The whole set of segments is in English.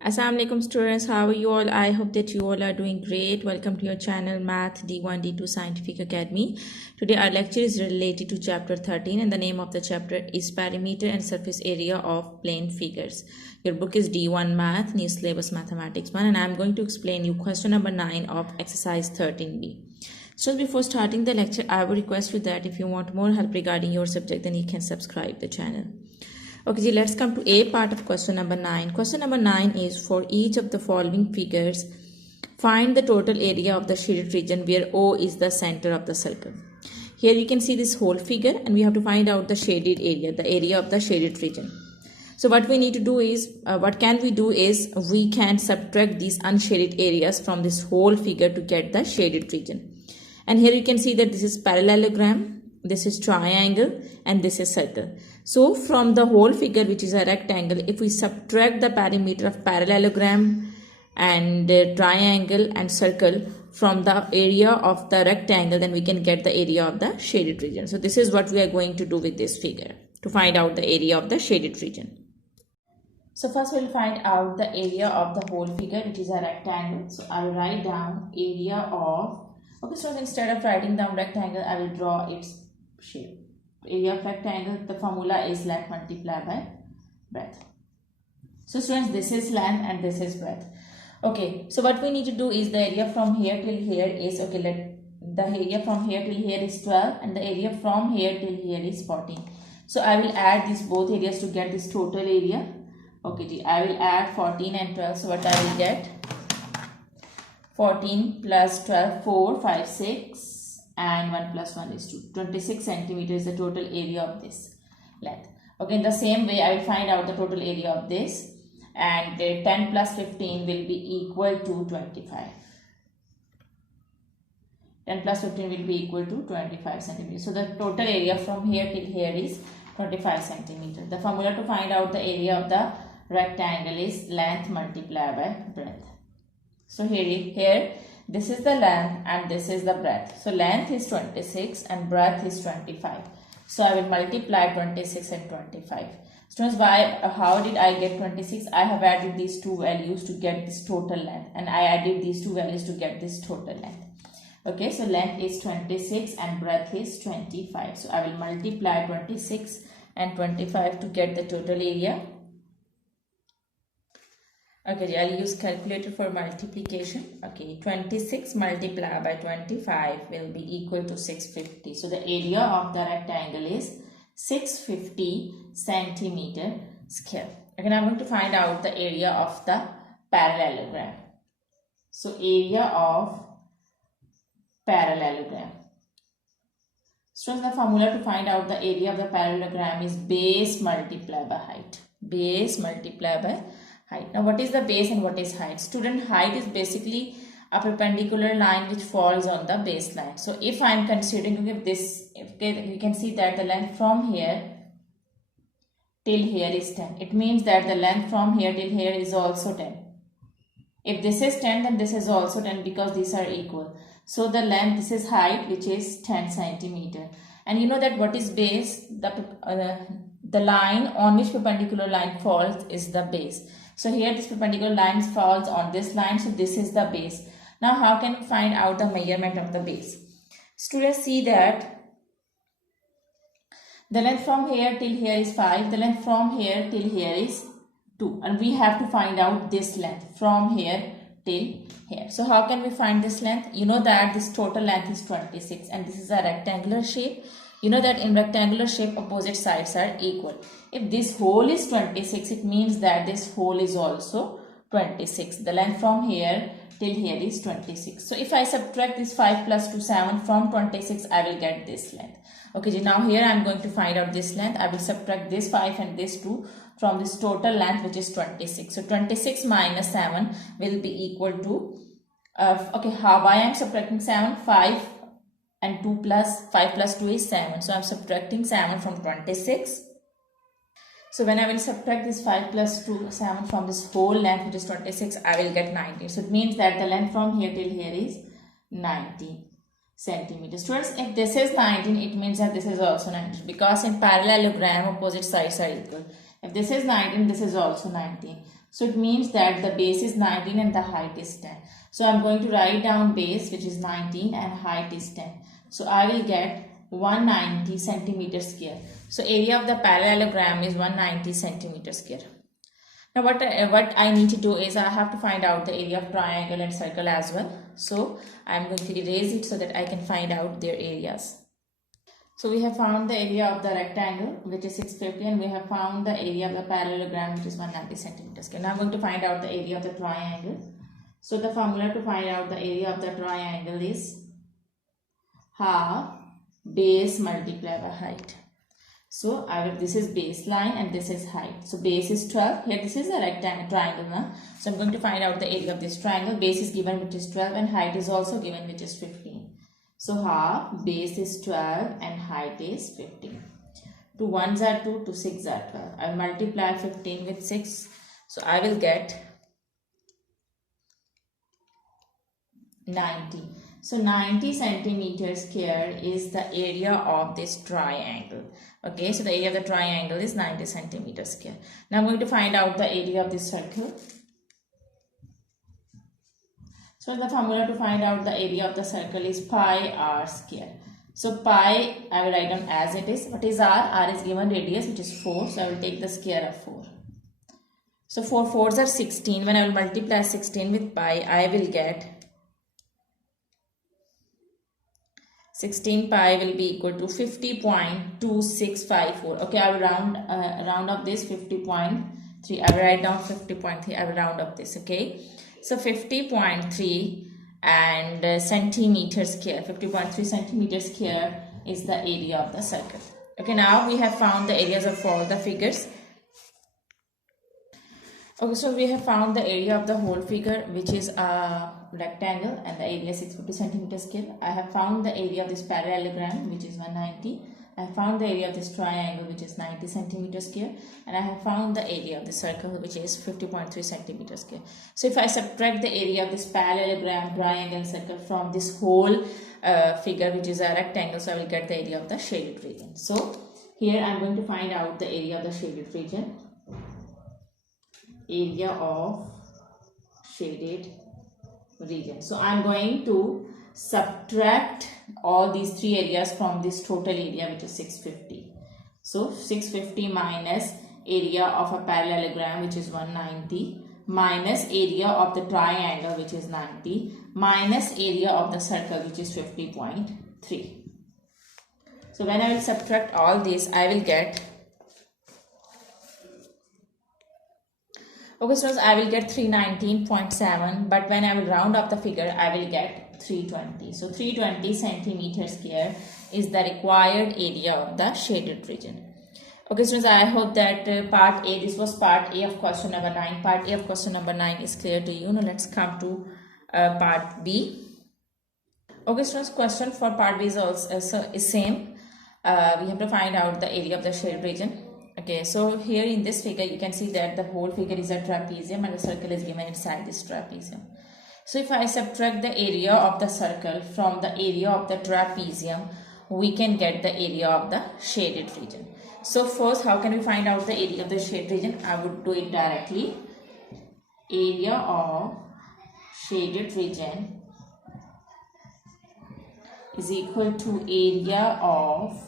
Assalamualaikum students, how are you all? I hope that you all are doing great. Welcome to your channel Math D1 D2 Scientific Academy. Today our lecture is related to chapter 13 and the name of the chapter is Perimeter and Surface Area of Plane Figures. Your book is D1 Math, New Syllabus Mathematics 1, and I am going to explain you question number 9 of exercise 13b. So before starting the lecture, I would request you that if you want more help regarding your subject, then you can subscribe the channel. Okay, let's come to A part of question number 9. Question number 9 is for each of the following figures, find the total area of the shaded region where O is the center of the circle. Here you can see this whole figure and we have to find out the shaded area, the area of the shaded region. So what we need to do is, we can subtract these unshaded areas from this whole figure to get the shaded region. And here you can see that this is parallelogram, this is triangle, and this is circle. So from the whole figure, which is a rectangle, if we subtract the perimeter of parallelogram and triangle and circle from the area of the rectangle, then we can get the area of the shaded region. So this is what we are going to do with this figure to find out the area of the shaded region. So first we'll find out the area of the whole figure, which is a rectangle. So I will write down area of, okay, so instead of writing down rectangle, I will draw its shape. Area of rectangle, the formula is length multiplied by breadth. So students, this is length and this is breadth. Okay, so what we need to do is the area from here till here is, okay, the area from here till here is 12 and the area from here till here is 14. So I will add these both areas to get this total area. Okay, I will add 14 and 12. So what I will get? 14 plus 12, 4, 5, 6. And 1 plus 1 is 2. 26 centimeters is the total area of this length. Okay, in the same way, I will find out the total area of this. And 10 plus 15 will be equal to 25. 10 plus 15 will be equal to 25 centimeters. So the total area from here till here is 25 centimeters. The formula to find out the area of the rectangle is length multiplied by breadth. So here this is the length and this is the breadth. So length is 26 and breadth is 25. So I will multiply 26 and 25. Students, how did I get 26? I have added these two values to get this total length, and I added these two values to get this total length. Okay, so length is 26 and breadth is 25. So I will multiply 26 and 25 to get the total area. Okay, I'll use calculator for multiplication. Okay, 26 multiplied by 25 will be equal to 650. So the area of the rectangle is 650 centimeter square. Again, I'm going to find out the area of the parallelogram. So area of parallelogram. So the formula to find out the area of the parallelogram is base multiplied by height. Base multiplied by height. Now what is the base and what is height? Student, height is basically a perpendicular line which falls on the baseline. So if I am considering you can see that the length from here till here is 10. It means that the length from here till here is also 10. If this is 10, then this is also 10 because these are equal. So the length, this is height, which is 10 centimeter. And you know that what is base? The line on which perpendicular line falls is the base. So here this perpendicular line falls on this line. So this is the base. Now how can we find out the measurement of the base? Students, see that the length from here till here is 5. The length from here till here is 2. And we have to find out this length from here till here. So how can we find this length? You know that this total length is 26 and this is a rectangular shape. You know that in rectangular shape, opposite sides are equal. If this whole is 26, it means that this whole is also 26. The length from here till here is 26. So if I subtract this 5 plus 2, 7 from 26, I will get this length. Okay, now here I am going to find out this length. I will subtract this 5 and this 2 from this total length, which is 26. So 26 minus 7 will be equal to, why I am subtracting 7? 5 and 5 plus 2 is 7. So I am subtracting 7 from 26. So when I will subtract this 5 plus 2, 7 from this whole length, which is 26, I will get 19. So it means that the length from here till here is 19 centimeters. Students, if this is 19, it means that this is also 19 because in parallelogram, opposite sides are equal. If this is 19, this is also 19. So it means that the base is 19 and the height is 10. So I'm going to write down base, which is 19, and height is 10. So I will get 190 centimeter square. So area of the parallelogram is 190 centimeter square. Now what I need to do is I have to find out the area of triangle and circle as well. So I'm going to erase it so that I can find out their areas. So we have found the area of the rectangle, which is 650, and we have found the area of the parallelogram, which is 190 centimeters square. Now I'm going to find out the area of the triangle. So the formula to find out the area of the triangle is half base multiplied by height. So this is baseline and this is height. So base is 12. Here this is a rectangle triangle now. So I'm going to find out the area of this triangle. Base is given, which is 12, and height is also given, which is 15. So half base is 12 and height is 15. 2 1s are 2, 2 6 are 12. I will multiply 15 with 6. So I will get 90. So 90 centimeters square is the area of this triangle. Okay, so the area of the triangle is 90 centimeters square. Now I'm going to find out the area of this circle. So the formula to find out the area of the circle is pi r square. So pi I will write down as it is. What is r? R is given radius, which is 4. So I will take the square of 4. So 4 4s are 16. When I will multiply 16 with pi, I will get 16 pi will be equal to 50.2654. Okay, I will round up this 50.3. I will write down 50.3. I will round up this. Okay, so 50.3 and centimeter square. 50.3 centimeter square is the area of the circle. Okay, now we have found the areas of all the figures. Okay, so we have found the area of the whole figure, which is a rectangle, and the area is 650 centimeter square. I have found the area of this parallelogram, which is 190. I have found the area of this triangle, which is 90 centimeter square, and I have found the area of the circle, which is 50.3 centimeter square. So if I subtract the area of this parallelogram, triangle, circle from this whole figure, which is a rectangle, so I will get the area of the shaded region. So here I am going to find out the area of the shaded region. Area of shaded region. So I am going to subtract all these three areas from this total area, which is 650. So 650 minus area of a parallelogram, which is 190, minus area of the triangle, which is 90, minus area of the circle, which is 50.3. So when I will subtract all this, I will get, okay, so I will get 319.7, but when I will round up the figure, I will get 320. So 320 centimeter square is the required area of the shaded region. Okay, students, I hope that part A, this was part A of question number 9. Part A of question number 9 is clear to you. Now let's come to part B. Okay, students, question for part B is also is same. We have to find out the area of the shaded region. Okay, so here in this figure, you can see that the whole figure is a trapezium and the circle is given inside this trapezium. So if I subtract the area of the circle from the area of the trapezium, we can get the area of the shaded region. So first, how can we find out the area of the shaded region? I would do it directly. Area of shaded region is equal to area of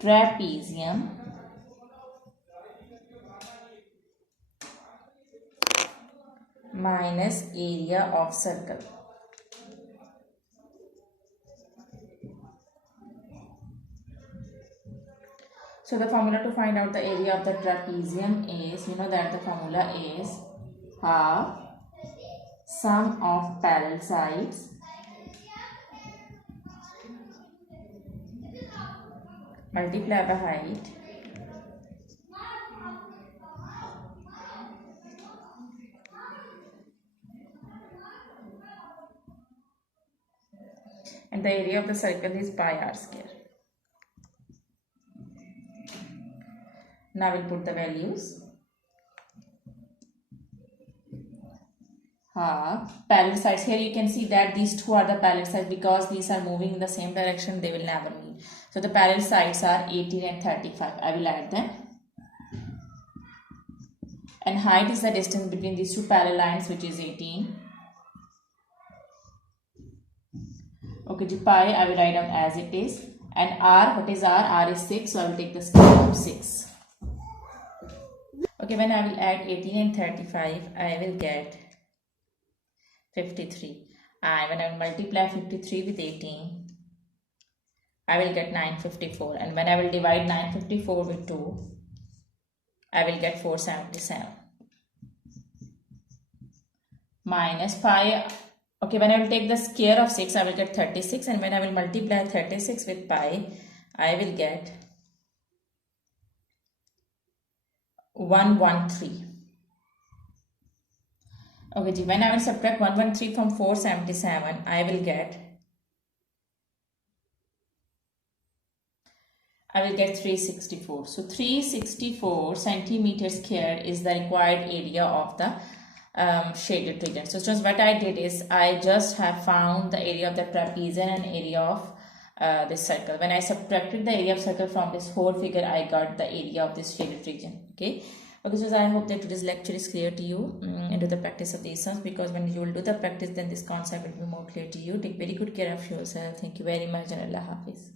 trapezium minus area of circle. So the formula to find out the area of the trapezium is, you know that the formula is half sum of parallel sides multiplied by height and the area of the circle is pi r square. Now we'll put the values. Parallel sides. Here you can see that these two are the parallel sides because these are moving in the same direction, they will never meet. So the parallel sides are 18 and 35. I will add them. and height is the distance between these two parallel lines, which is 18. Okay, the pi I will write down as it is, and r, what is r? R is 6, so I will take the square of 6. Okay, when I will add 18 and 35, I will get 53. And when I will multiply 53 with 18, I will get 954. And when I will divide 954 with 2, I will get 477. Minus pi. Okay, when I will take the square of 6, I will get 36. And when I will multiply 36 with pi, I will get 113. Okay, when I will subtract 113 from 477, I will get 364. So 364 centimeters squared is the required area of the shaded region. So students, what I did is I just have found the area of the trapezium and area of this circle. When I subtracted the area of circle from this whole figure, I got the area of this shaded region. Okay, so I hope that today's lecture is clear to you and do the practice of these sums, because when you will do the practice, then this concept will be more clear to you. Take very good care of yourself. Thank you very much, and Allah Hafiz.